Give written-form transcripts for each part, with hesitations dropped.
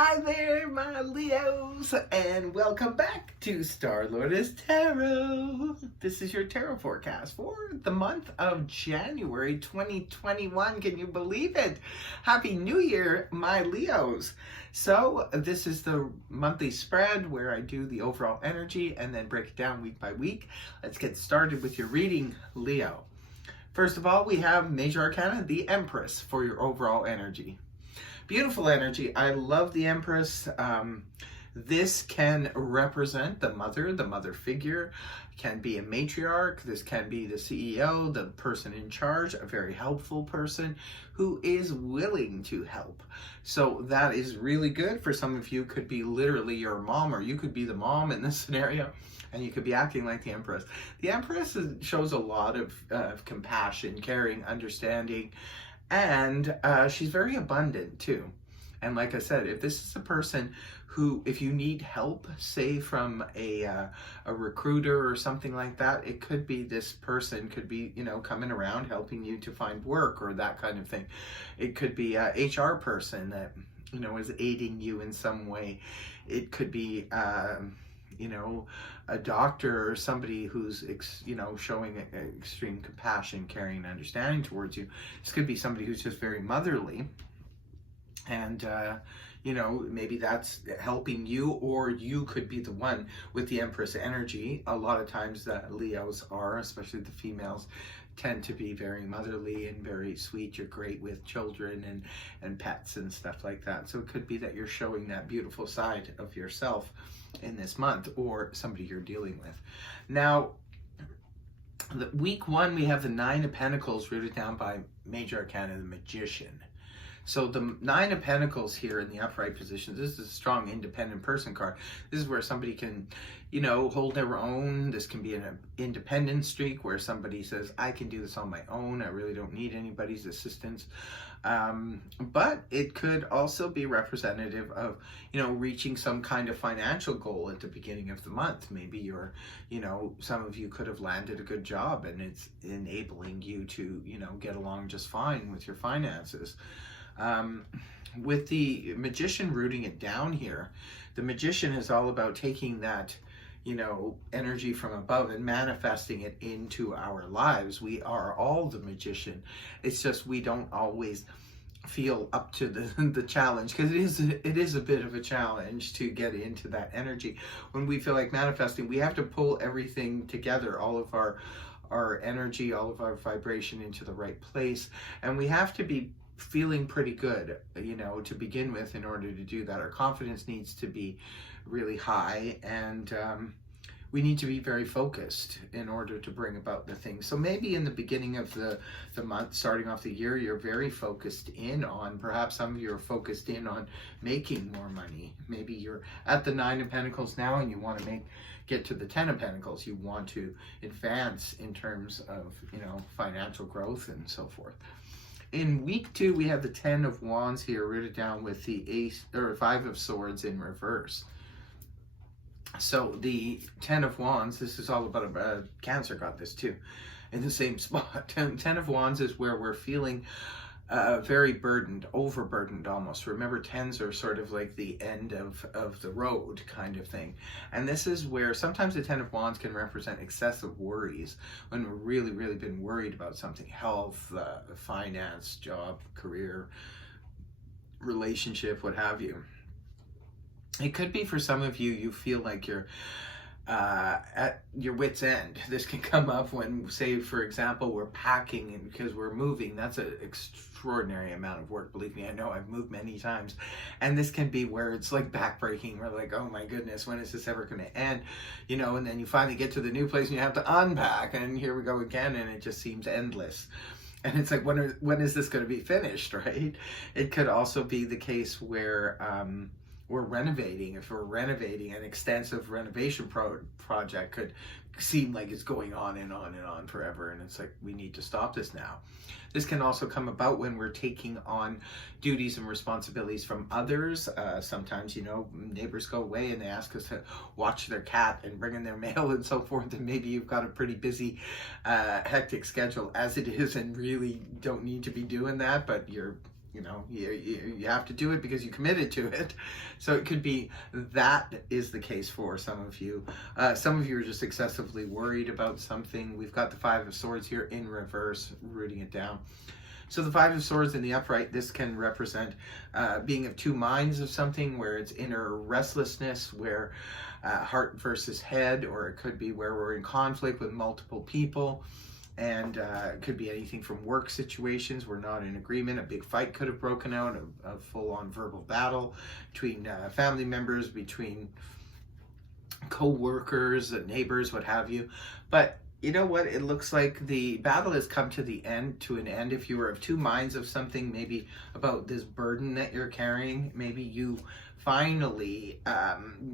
Hi there, my Leos, and welcome back to Star Lotus Tarot. This is your tarot forecast for the month of January 2021. Can you believe it? Happy New Year, my Leos. So this is the monthly spread where I do the overall energy and then break it down week by week. Let's get started with your reading, Leo. First of all, we have Major Arcana, the Empress, for your overall energy. Beautiful energy. I love the Empress. This can represent the mother figure, can be a matriarch. This can be the CEO, the person in charge, a very helpful person who is willing to help. So that is really good. For some of you, could be literally your mom, or you could be the mom in this scenario, and you could be acting like the Empress. The Empress shows a lot of compassion, caring, understanding, and she's very abundant too. And like I said, if this is a person who, if you need help, say from a recruiter or something like that, it could be this person could be, coming around helping you to find work or that kind of thing. It could be a HR person that, is aiding you in some way. It could be, a doctor or somebody who's, showing extreme compassion, caring, and understanding towards you. This could be somebody who's just very motherly, and, maybe that's helping you, or you could be the one with the Empress energy. A lot of times that Leos are, especially the females, tend to be very motherly and very sweet. You're great with children and pets and stuff like that. So it could be that you're showing that beautiful side of yourself in this month, or somebody you're dealing with. Now, week one, we have the Nine of Pentacles rooted down by Major Arcana, the Magician. So the Nine of Pentacles here in the upright position, this is a strong independent person card. This is where somebody can, hold their own. This can be an independent streak where somebody says, I can do this on my own. I really don't need anybody's assistance. But it could also be representative of, reaching some kind of financial goal at the beginning of the month. Maybe you're, some of you could have landed a good job and it's enabling you to, get along just fine with your finances. With the Magician rooting it down here, the Magician is all about taking that, energy from above and manifesting it into our lives. We are all the Magician. It's just we don't always feel up to the challenge, because it is a bit of a challenge to get into that energy. When we feel like manifesting, we have to pull everything together, all of our energy, all of our vibration into the right place, and we have to be feeling pretty good, to begin with. In order to do that, our confidence needs to be really high, and we need to be very focused in order to bring about the things. So maybe in the beginning of the month, starting off the year, you're very focused in on, perhaps some of you are focused in on making more money. Maybe you're at the Nine of Pentacles now and you want to get to the Ten of Pentacles. You want to advance in terms of, financial growth and so forth. In week two, we have the Ten of Wands here rooted down with the Ace or Five of Swords in reverse. So the Ten of Wands, this is all about Cancer got this too, in the same spot. Ten of Wands is where we're feeling very burdened, overburdened almost. Remember, tens are sort of like the end of the road kind of thing. And this is where sometimes the Ten of Wands can represent excessive worries, when we're really, really been worried about something: health, finance, job, career, relationship, what have you. It could be for some of you, you feel like you're at your wit's end. This can come up when, say, for example, we're packing and because we're moving. That's an extraordinary amount of work. Believe me, I know, I've moved many times. And this can be where it's like backbreaking. We're like, oh my goodness, when is this ever going to end? And then you finally get to the new place and you have to unpack, and here we go again, and it just seems endless. And it's like, when is this going to be finished, right? It could also be the case where we're renovating. If we're renovating, an extensive renovation project could seem like it's going on and on and on forever, and it's like, we need to stop this now. This can also come about when we're taking on duties and responsibilities from others. Sometimes, neighbors go away and they ask us to watch their cat and bring in their mail and so forth, and maybe you've got a pretty busy, hectic schedule as it is and really don't need to be doing that, but you're you have to do it because you committed to it. So it could be that is the case for some of you. Some of you are just excessively worried about something. We've got the Five of Swords here in reverse, rooting it down. So the Five of Swords in the upright, this can represent being of two minds of something, where it's inner restlessness, where heart versus head, or it could be where we're in conflict with multiple people. And it could be anything from work situations. We're not in agreement. A big fight could have broken out, a full-on verbal battle between family members, between co-workers, neighbors, what have you. But you know what? It looks like the battle has come to an end. If you were of two minds of something, maybe about this burden that you're carrying, maybe you finally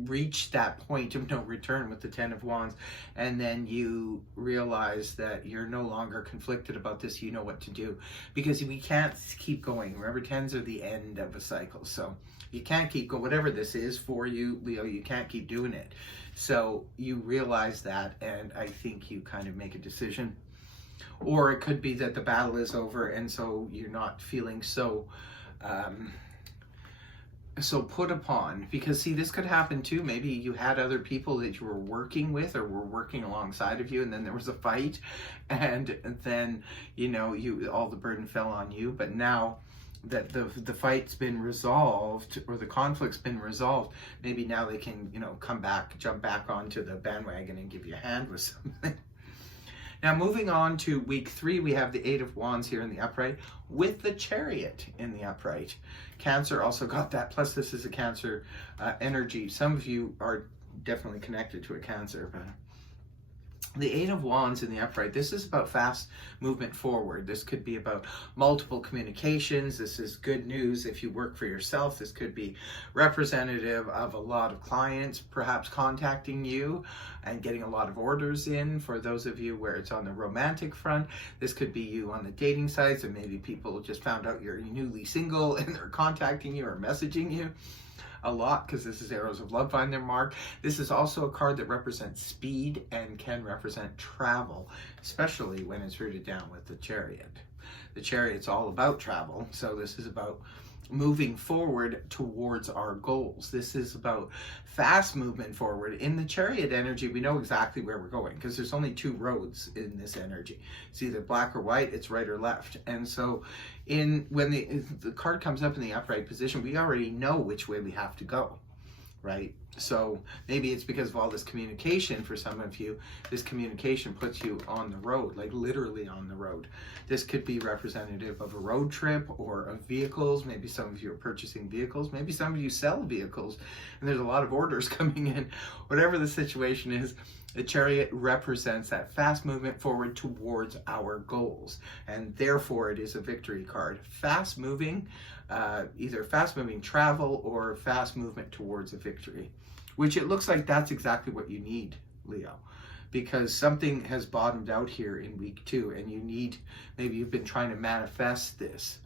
reach that point of no return with the Ten of Wands, and then you realize that you're no longer conflicted about this. You know what to do, because we can't keep going. Remember, tens are the end of a cycle, so you can't keep going. Whatever this is for you, Leo, you can't keep doing it. So you realize that, and I think you kind of make a decision. Or it could be that the battle is over, and so you're not feeling so put upon. Because see, this could happen too. Maybe you had other people that you were working with or were working alongside of you, and then there was a fight, and then all the burden fell on you. But now that the fight's been resolved, or the conflict's been resolved, maybe now they can jump back onto the bandwagon and give you a hand with something. Now, moving on to week 3, we have the Eight of Wands here in the upright with the Chariot in the upright. Cancer also got that, plus this is a Cancer energy. Some of you are definitely connected to a Cancer, but the Eight of Wands in the upright, this is about fast movement forward. This could be about multiple communications. This is good news if you work for yourself. This could be representative of a lot of clients perhaps contacting you and getting a lot of orders in. For those of you where it's on the romantic front, this could be you on the dating sites, and maybe people just found out you're newly single and they're contacting you or messaging you a lot, because this is arrows of love find their mark. This is also a card that represents speed and can represent travel, especially when it's rooted down with the Chariot. The Chariot's all about travel, so this is about moving forward towards our goals. This is about fast movement forward. In the Chariot energy, we know exactly where we're going, because there's only two roads in this energy. It's either black or white, it's right or left. And so when the card comes up in the upright position, we already know which way we have to go, right? So maybe it's because of all this communication. For some of you, this communication puts you on the road, like literally on the road. This could be representative of a road trip or of vehicles. Maybe some of you are purchasing vehicles. Maybe some of you sell vehicles and there's a lot of orders coming in. Whatever the situation is, the Chariot represents that fast movement forward towards our goals, and therefore it is a victory card. Fast moving, either fast moving travel or fast movement towards a victory, which it looks like that's exactly what you need, Leo, because something has bottomed out here in week 2, and maybe you've been trying to manifest this.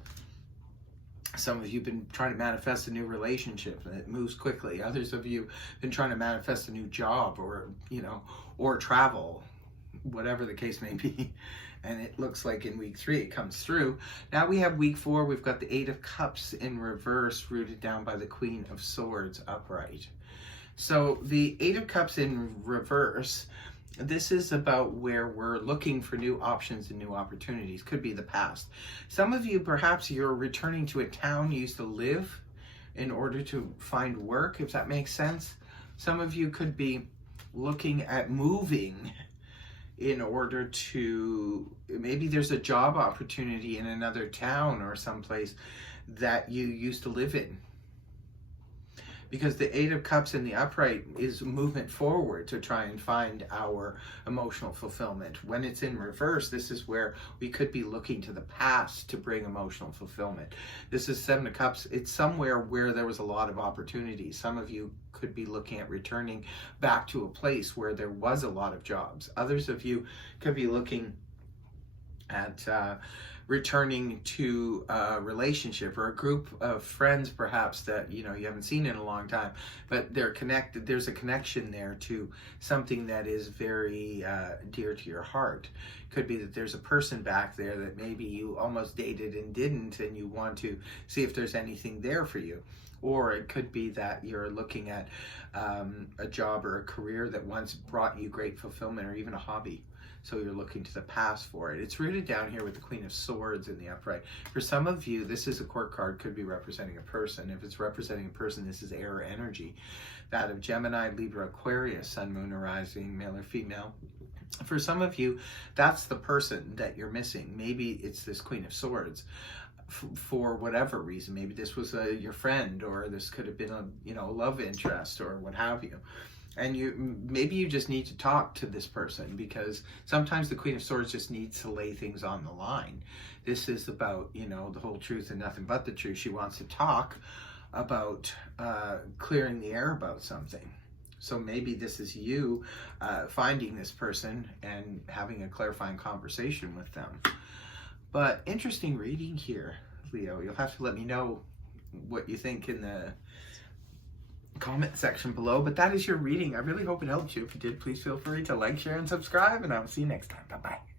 Some of you have been trying to manifest a new relationship and it moves quickly. Others of you have been trying to manifest a new job or travel, whatever the case may be. And it looks like in week 3 it comes through. Now we have week 4. We've got the Eight of Cups in reverse, rooted down by the Queen of Swords upright. So the Eight of Cups in reverse, this is about where we're looking for new options and new opportunities. Could be the past. Some of you, perhaps you're returning to a town you used to live in order to find work, if that makes sense. Some of you could be looking at moving in order to, maybe there's a job opportunity in another town or someplace that you used to live in. Because the Eight of Cups in the upright is movement forward to try and find our emotional fulfillment. When it's in reverse, this is where we could be looking to the past to bring emotional fulfillment. This is Seven of Cups. It's somewhere where there was a lot of opportunities. Some of you could be looking at returning back to a place where there was a lot of jobs. Others of you could be looking at returning to a relationship or a group of friends perhaps that you haven't seen in a long time, but they're connected. There's a connection there to something that is very dear to your heart. Could be that there's a person back there that maybe you almost dated and didn't, and you want to see if there's anything there for you. Or it could be that you're looking at a job or a career that once brought you great fulfillment, or even a hobby. So you're looking to the past for it. It's rooted down here with the Queen of Swords in the upright. For some of you, this is a court card, could be representing a person. If it's representing a person, this is air energy. That of Gemini, Libra, Aquarius, Sun, Moon, or Rising, male or female. For some of you, that's the person that you're missing. Maybe it's this Queen of Swords. For whatever reason, maybe this was your friend, or this could have been a love interest, or what have you. And maybe you just need to talk to this person, because sometimes the Queen of Swords just needs to lay things on the line. This is about, the whole truth and nothing but the truth. She wants to talk about clearing the air about something. So maybe this is you finding this person and having a clarifying conversation with them. But interesting reading here, Leo. You'll have to let me know what you think in the comment section below. But that is your reading. I really hope it helped you. If it did, please feel free to like, share, and subscribe. And I will see you next time. Bye-bye.